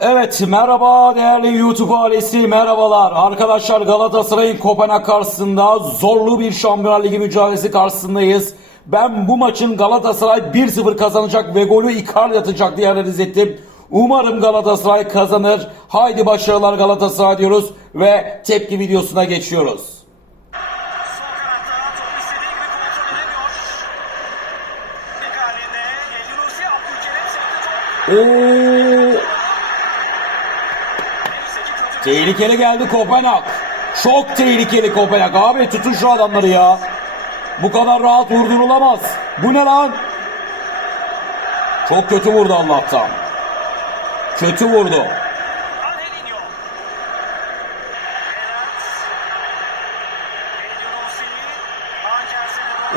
Evet merhaba değerli YouTube ailesi merhabalar. Arkadaşlar Galatasaray'ın Kopenhag karşısında zorlu bir Şampiyonlar Ligi mücadelesi karşısındayız. Ben bu maçın Galatasaray 1-0 kazanacak ve golü Icardi atacak diye analiz ettim. Umarım Galatasaray kazanır. Haydi başarılar Galatasaray diyoruz ve tepki videosuna geçiyoruz. Sol tehlikeli geldi Kopenhag. Çok tehlikeli Kopenhag abi tutun şu adamları ya. Bu kadar rahat vurdurulamaz. Bu ne lan? Çok kötü vurdu Allah'tan. Kötü vurdu.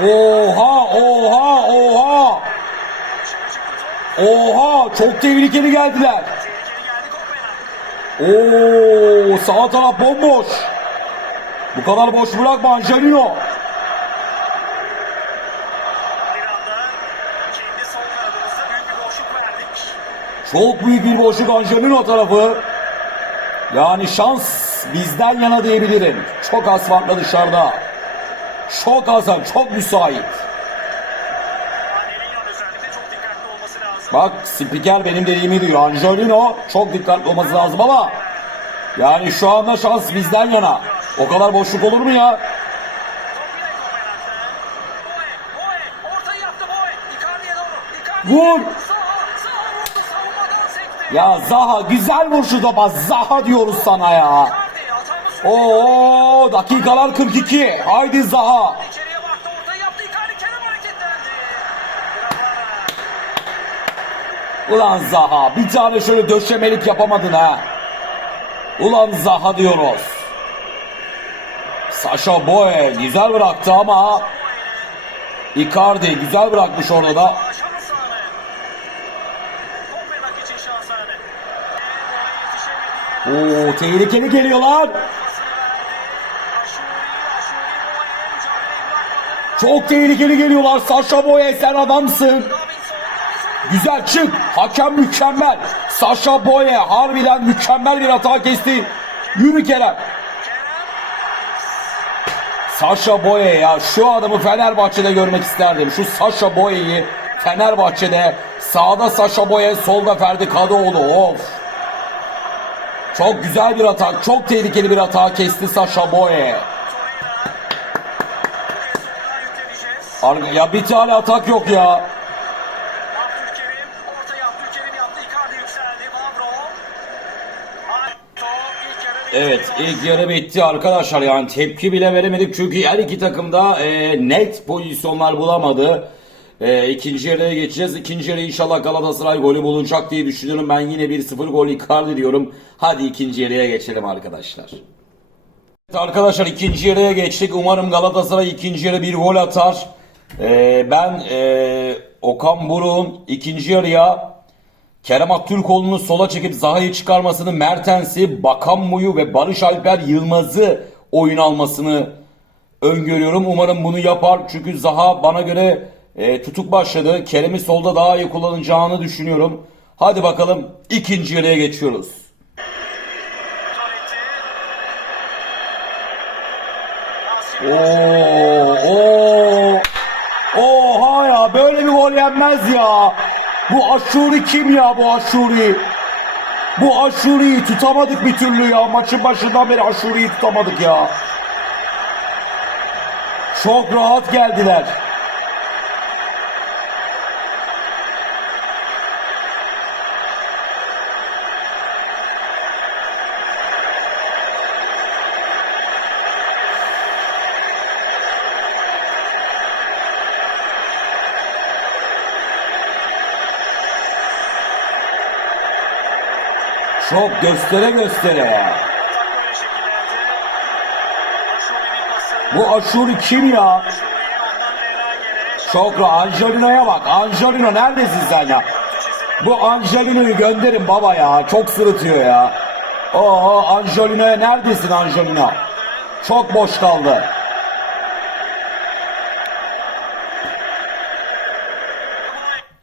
Oha oha oha. Oha çok tehlikeli geldiler. Oo sağ taraf bomboş. Bu kadar boş bırakma Angelino. Çok büyük bir boşluk Angelino tarafı. Yani şans bizden yana diyebilirim. Çok az farkla dışarıda. Çok az, çok müsait. Angelinho'nun özellikle çok dikkatli olması lazım. Bak spiker benim dediğimi diyor. Angelino çok dikkatli olması lazım ama yani şu anda şans bizden yana. O kadar boşluk olur mu ya? Vur. Ya Zaha güzel vur şu topa. Zaha diyoruz sana ya. Oo dakikalar 42. Haydi Zaha. Ulan Zaha bir tane şöyle döşemelik yapamadın ha. Ulan Zaha diyoruz. Sasha Boye güzel bıraktı ama Icardi güzel bırakmış orada da. Oo tehlikeli geliyorlar. Çok tehlikeli geliyorlar. Sasha Boye sen adamsın. Güzel çık. Hakem mükemmel. Sasha Boye harbiden mükemmel bir hata kesti. Yürü Kerem. Sasha Boye ya şu adamı Fenerbahçe'de görmek isterdim. Şu Sasha Boye'yi Fenerbahçe'de sağda Sasha Boye solda Ferdi Kadıoğlu of. Çok güzel bir atak. Çok tehlikeli bir hata kesti Sasha Boye. Ya bir tane atak yok ya. Evet ilk yarı bitti arkadaşlar yani tepki bile veremedik çünkü her iki takım da e, net pozisyonlar bulamadı. E, ikinci yarıya geçeceğiz. İkinci yarı inşallah Galatasaray golü bulunacak diye düşünüyorum. Ben yine 1-0 gol Icardi diyorum. Hadi ikinci yarıya geçelim arkadaşlar. Evet arkadaşlar ikinci yarıya geçtik. Umarım Galatasaray ikinci yarı bir gol atar. E, ben e, Okan Buruk'un ikinci yarıya Kerem Aktürkoğlu'nu sola çekip Zaha'yı çıkarmasını, Mertens'i, Bakanmu'yu ve Barış Alper Yılmaz'ı oyun almasını öngörüyorum. Umarım bunu yapar. Çünkü Zaha bana göre e, tutuk başladı. Kerem'i solda daha iyi kullanacağını düşünüyorum. Hadi bakalım ikinci yarıya geçiyoruz. Oo, oo. Oha ya böyle bir gol yenmez ya. Bu Aşuri kim ya bu Aşuri? Bu Aşuri'yi tutamadık bir türlü ya. Maçın başından beri Aşuri'yi tutamadık ya. Çok rahat geldiler. Çok göstere göstere. Bu Aşuri kim ya? Rahat. Angelino'ya bak. Angelino neredesin sen ya? Bu Angelino'yu gönderin baba ya. Çok sırıtıyor ya. Oo Angelino'ya neredesin Angelino? Çok boş kaldı.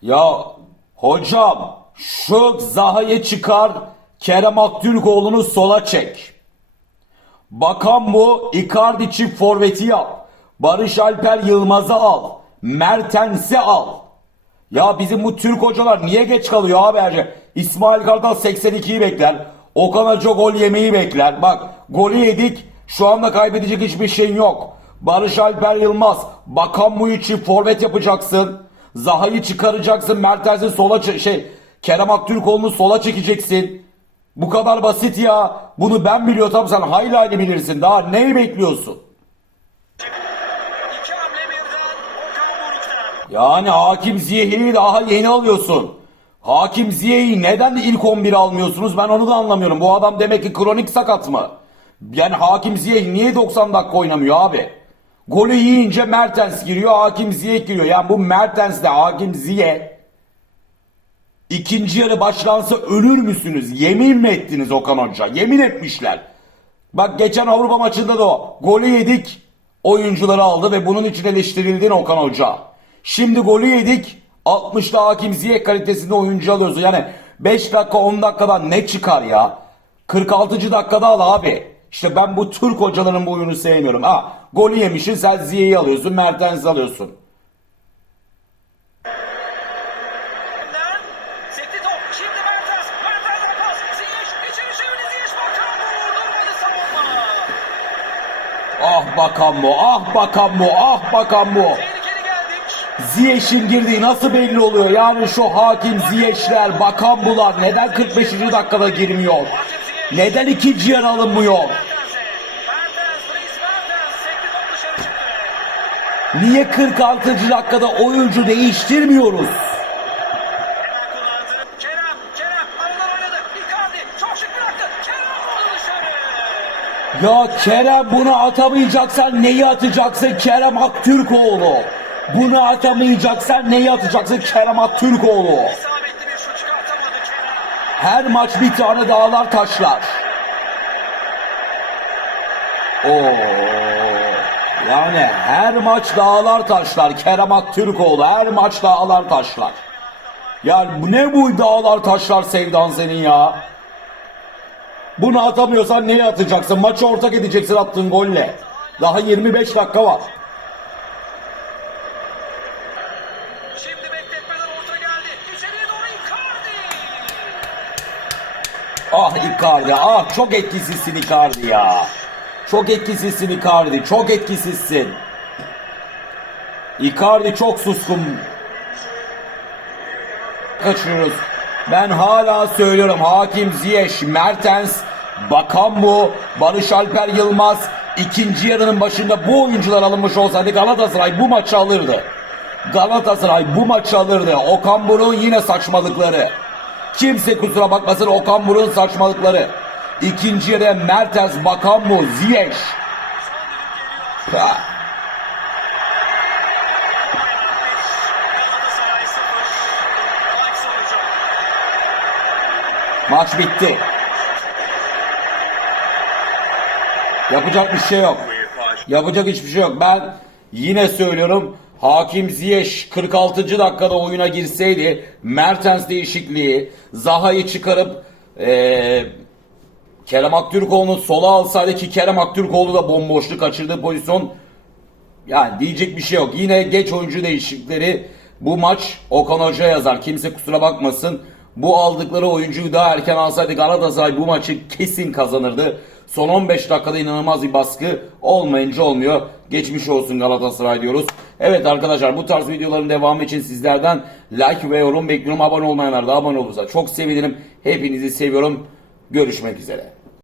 Ya hocam şu Zaha'yı çıkar Kerem Aktürkoğlu'nu sola çek. Bakan bu Icardi çift forveti yap. Barış Alper Yılmaz'ı al. Mertens'i al. Ya bizim bu Türk hocalar niye geç kalıyor abi Erce? İsmail Kartal 82'yi bekler. Okan Hoca gol yemeyi bekler. Bak golü yedik. Şu anda kaybedecek hiçbir şeyin yok. Barış Alper Yılmaz. Bakan bu için forvet yapacaksın. Zaha'yı çıkaracaksın. Mertens'i sola şey Kerem Aktürkoğlu'nu sola çekeceksin. Bu kadar basit ya. Bunu ben biliyorsam sen hayli hayli bilirsin. Daha neyi bekliyorsun? Yani Hakim Ziyech'i daha yeni alıyorsun. Hakim Ziyech'i neden ilk 11 almıyorsunuz ben onu da anlamıyorum. Bu adam demek ki kronik sakat mı? Yani Hakim Ziyech niye 90 dakika oynamıyor abi? Golü yiyince Mertens giriyor, Hakim Ziyech giriyor. Yani bu Mertens'le Hakim Ziyech ikinci yarı başlansa ölür müsünüz? Yemin mi ettiniz Okan Hoca? Yemin etmişler. Bak geçen Avrupa maçında da o. Golü yedik. Oyuncuları aldı ve bunun için eleştirildin Okan Hoca. Şimdi golü yedik. 60'da Hakim Ziyech kalitesinde oyuncu alıyorsun. Yani 5 dakika 10 dakikadan ne çıkar ya? 46. dakikada al abi. İşte ben bu Türk hocaların bu oyunu sevmiyorum. Ha, golü yemişsin sen Ziyech'i alıyorsun, Mertens alıyorsun. Önden sekti top. Şimdi Mertens. Mertens'e pas. Ziyech içeri çevirdi. Ziyech Bakan vurdu. Durmadı savunma. Ah bakan bu, ah bakan bu, ah bakan bu. Ziyech'in girdiği nasıl belli oluyor? Yani şu hakim Ziyech'ler, bakan bular neden 45. dakikada girmiyor? Neden ikinci yer alınmıyor? Niye 46. dakikada oyuncu değiştirmiyoruz? Ya Kerem bunu atamayacaksan neyi atacaksın Kerem Aktürkoğlu? Bunu atamayacaksan neyi atacaksın Kerem Aktürkoğlu? Her maç bir tane dağlar taşlar. Oo. Yani her maç dağlar taşlar. Kerem Aktürkoğlu her maç dağlar taşlar. Ya bu ne bu dağlar taşlar sevdan senin ya? Bunu atamıyorsan neye atacaksın? Maçı ortak edeceksin attığın golle. Daha 25 dakika var. Ah Icardi ah çok etkisizsin Icardi ya. Çok etkisizsin Icardi çok etkisizsin. Icardi çok suskun. Kaçırıyoruz. Ben hala söylüyorum Hakim Ziyech, Mertens, Bakambu, Barış Alper Yılmaz ikinci yarının başında bu oyuncular alınmış olsaydı Galatasaray bu maçı alırdı. Galatasaray bu maçı alırdı. Okan Buruk'un yine saçmalıkları. Kimse kusura bakmasın Okan Buruk'un saçmalıkları. İkinci yere Mertens, Ziyech. 0. Maç sonucu. Maç bitti. Yapacak bir şey yok. Yapacak hiçbir şey yok. Ben yine söylüyorum. Hakim Ziyech 46. dakikada oyuna girseydi Mertens değişikliği Zaha'yı çıkarıp eee Kerem Aktürkoğlu'nu sola alsaydı ki Kerem Aktürkoğlu da bomboşluk kaçırdığı pozisyon yani diyecek bir şey yok. Yine geç oyuncu değişiklikleri bu maç Okan Hoca yazar. Kimse kusura bakmasın. Bu aldıkları oyuncuyu daha erken alsaydı Galatasaray bu maçı kesin kazanırdı. Son 15 dakikada inanılmaz bir baskı olmayınca olmuyor. Geçmiş olsun Galatasaray diyoruz. Evet arkadaşlar bu tarz videoların devamı için sizlerden like ve yorum bekliyorum. Abone olmayanlar da abone olursa çok sevinirim. Hepinizi seviyorum. Görüşmek üzere.